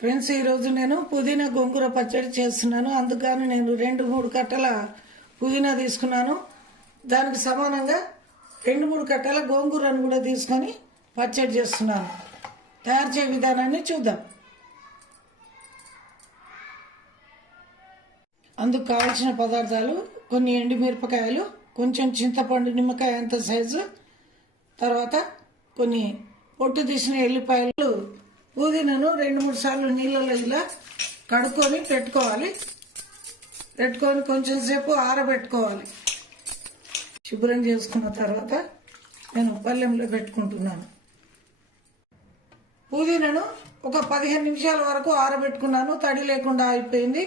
Friends, ఈరోజు నేను పుదీనా గోంగూర పచ్చడి చేస్తున్నాను. అందుకని నేను 2-3 కట్టల పుదీనా తీసుకున్నాను. దానికి సమానంగా 2-3 కట్టల గోంగూరను కూడా తీసుకొని పచ్చడి చేస్తున్నాను. తయారు చేసే విధానాన్ని చూద్దాం. అందుకు కావాల్సిన పదార్థాలు: కొన్ని ఎండుమిరపకాయలు, కొంచెం చింతపండు నిమ్మకాయ అంత సైజు, తర్వాత కొన్ని పొట్టు తీసిన ఎల్లిపాయలు. పుదీనాను 2-3 సార్లు నీళ్ళలో ఇలా కడుక్కొని పెట్టుకోవాలి. కొంచెం సేపు ఆరబెట్టుకోవాలి. శుభ్రం చేసుకున్న తర్వాత నేను పళ్ళెంలో పెట్టుకుంటున్నాను. పుదీనాను ఒక 15 నిమిషాల వరకు ఆరబెట్టుకున్నాను. తడి లేకుండా అయిపోయింది.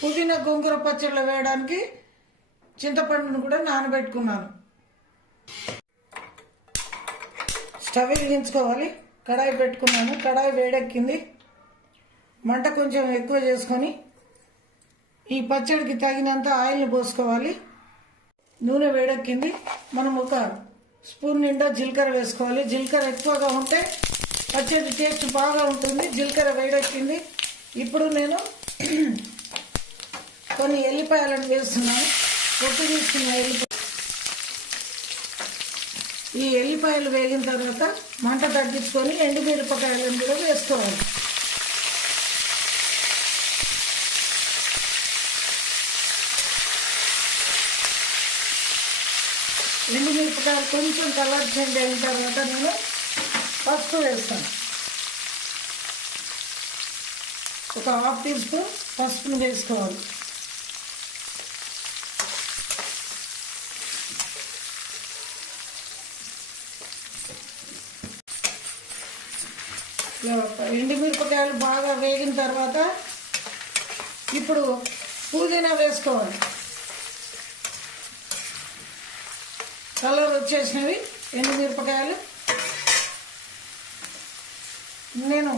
పుదీనా గోంగూర పచ్చడిలో వేయడానికి చింతపండును కూడా నానబెట్టుకున్నాను. స్టవ్ వెలిగించుకోవాలి. కడాయి పెట్టుకున్నాను. కడాయి వేడెక్కింది. మంట కొంచెం ఎక్కువ చేసుకొని ఈ పచ్చడికి తగినంత ఆయిల్ని పోసుకోవాలి. నూనె వేడెక్కింది. మనం ఒక స్పూన్ నిండా జీలకర్ర వేసుకోవాలి. జీలకర్ర ఎక్కువగా ఉంటే పచ్చడి టేస్ట్ బాగా ఉంటుంది. జీలకర్ర వేడెక్కింది. ఇప్పుడు నేను కొన్ని ఎల్లిపాయలను వేస్తున్నాను. పొట్టు తీసుకున్న ఎల్లిపాయ. ఈ ఎల్లిపాయలు వేగిన తర్వాత మంట తగ్గించుకొని ఎండుమిరపకాయలను కూడా వేసుకోవాలి. ఎండుమిరపకాయలు కొంచెం కలర్ చేంజ్ అయిన తర్వాత నేను పసుపు వేస్తాను. ఒక 1/2 టీ స్పూన్ పసుపును వేసుకోవాలి. ఎండుమిరపకాయలు బాగా వేగిన తర్వాత ఇప్పుడు పుదీనా వేసుకోవాలి. కలర్ వచ్చేసినవి ఎండుమిరపకాయలు. నేను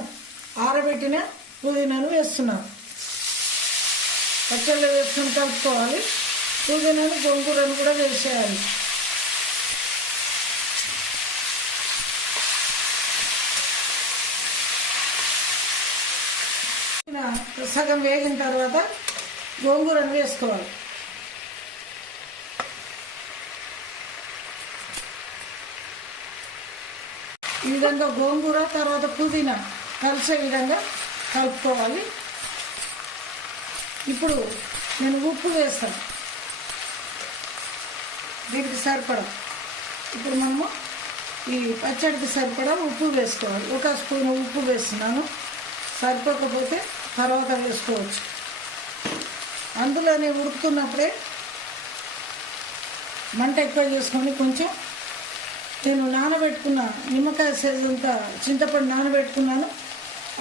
ఆరబెట్టిన పుదీనాను వేస్తున్నాను. పచ్చళ్ళు వేసుకుని కలుపుకోవాలి. పుదీనాను గోంగూరను కూడా వేసేయాలి. సగం వేగిన తర్వాత గోంగూరను వేసుకోవాలి. ఈ విధంగా గోంగూర తర్వాత పుదీనా కలిసే విధంగా కలుపుకోవాలి. ఇప్పుడు నేను ఉప్పు వేస్తాను. దీనికి సరిపడా ఇప్పుడు మనము ఈ పచ్చడికి సరిపడా ఉప్పు వేసుకోవాలి. 1 స్పూన్ ఉప్పు వేస్తున్నాను. సరిపోకపోతే తర్వాత వేసుకోవచ్చు. అందులోనే ఉడుకుతున్నప్పుడే మంట ఎక్కువ చేసుకొని కొంచెం నేను నానబెట్టుకున్న నిమ్మకాయ సైజు అంతా చింతపండు నానబెట్టుకున్నాను.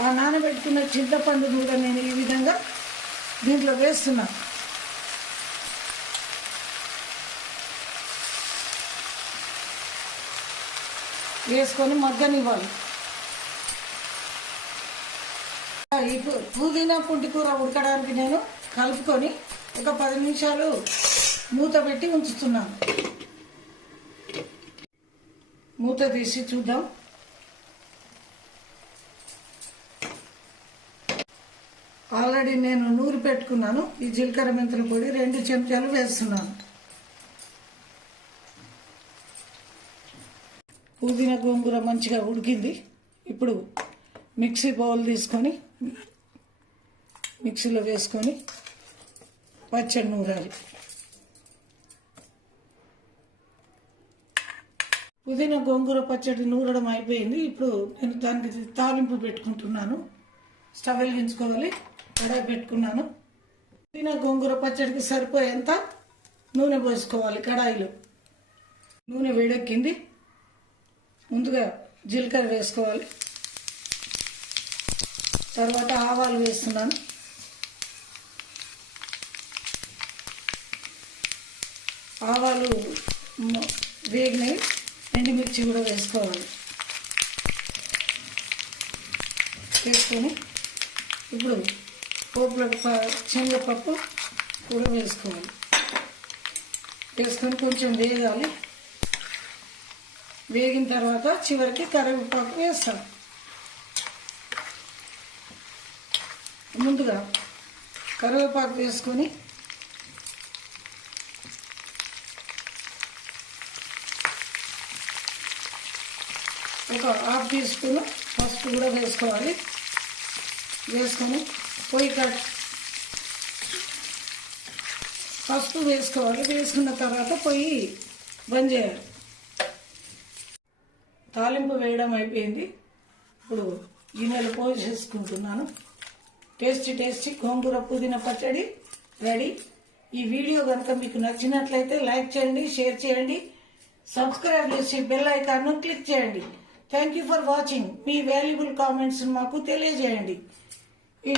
ఆ నానబెట్టుకున్న చింతపండు కూడా నేను ఈ విధంగా దీంట్లో వేస్తున్నాను. వేసుకొని మగ్గనివ్వాలి. ఈ పుదీనా పుంటి కూర ఉడకడానికి నేను కలుపుకొని ఒక 10 నిమిషాలు మూత పెట్టి ఉంచుతున్నాను. మూత తీసి చూద్దాం. ఆల్రెడీ నేను నూరి పెట్టుకున్నాను. ఈ జీలకర్ర మెంతుల పొడి 2 చెంచాలు వేస్తున్నాను. పుదీనా గోంగూర మంచిగా ఉడికింది. ఇప్పుడు మిక్సీ బౌల్ తీసుకొని మిక్సీలో వేసుకొని పచ్చడి నూరాలి. పుదీనా గోంగూర పచ్చడి నూరడం అయిపోయింది. ఇప్పుడు నేను దానికి తాలింపు పెట్టుకుంటున్నాను. స్టవ్ వెలిగించుకోవాలి. కడాయి పెట్టుకున్నాను. పుదీనా గోంగూర పచ్చడికి సరిపోయేంత నూనె పోసుకోవాలి. కడాయిలో నూనె వేడెక్కింది. ముందుగా జీలకర్ర వేసుకోవాలి. తర్వాత ఆవాలు వేస్తున్నాను. ఆవాలు వేగినాయి. ఎండుమిర్చి కూడా వేసుకోవాలి. వేసుకొని ఇప్పుడు పోపులో శనగపప్పు కూడా వేసుకోవాలి. వేసుకొని కొంచెం వేగాలి. వేగిన తర్వాత చివరికి కరివేపాకు వేస్తాను. ముందుగా కరివేపాకు వేసుకొని ఒక హాఫ్ టీ స్పూన్ పసుపు కూడా వేసుకోవాలి. వేసుకొని పొయ్యి పసుపు వేసుకోవాలి. వేసుకున్న తర్వాత పొయ్యి బంద్ చేయాలి. తాలింపు వేయడం అయిపోయింది. ఇప్పుడు గిన్నెలు పోసేసుకుంటున్నాను. టేస్టీ గోంగూర పుదీనా పచ్చడి రెడీ. ఈ వీడియో కనుక మీకు నచ్చినట్లయితే లైక్ చేయండి, షేర్ చేయండి, సబ్స్క్రైబ్ చేసి బెల్ ఐకాన్ను క్లిక్ చేయండి. Thank you for watching. Me valuable comments మాకు తెలియజేయండి. ఈ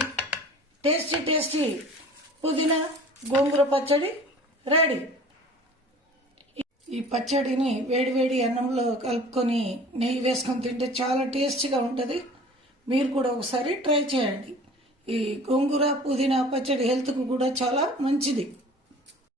టేస్టీ పుదీనా గోంగూర పచ్చడి రెడీ. ఈ పచ్చడిని వేడివేడి అన్నంలో కలుపుకొని నెయ్యి వేసుకొని తింటే చాలా టేస్టీగా ఉంటుంది. మీరు కూడా ఒకసారి ట్రై చేయండి. ఈ గోంగూర పుదీనా పచ్చడి హెల్త్కు కూడా చాలా మంచిది.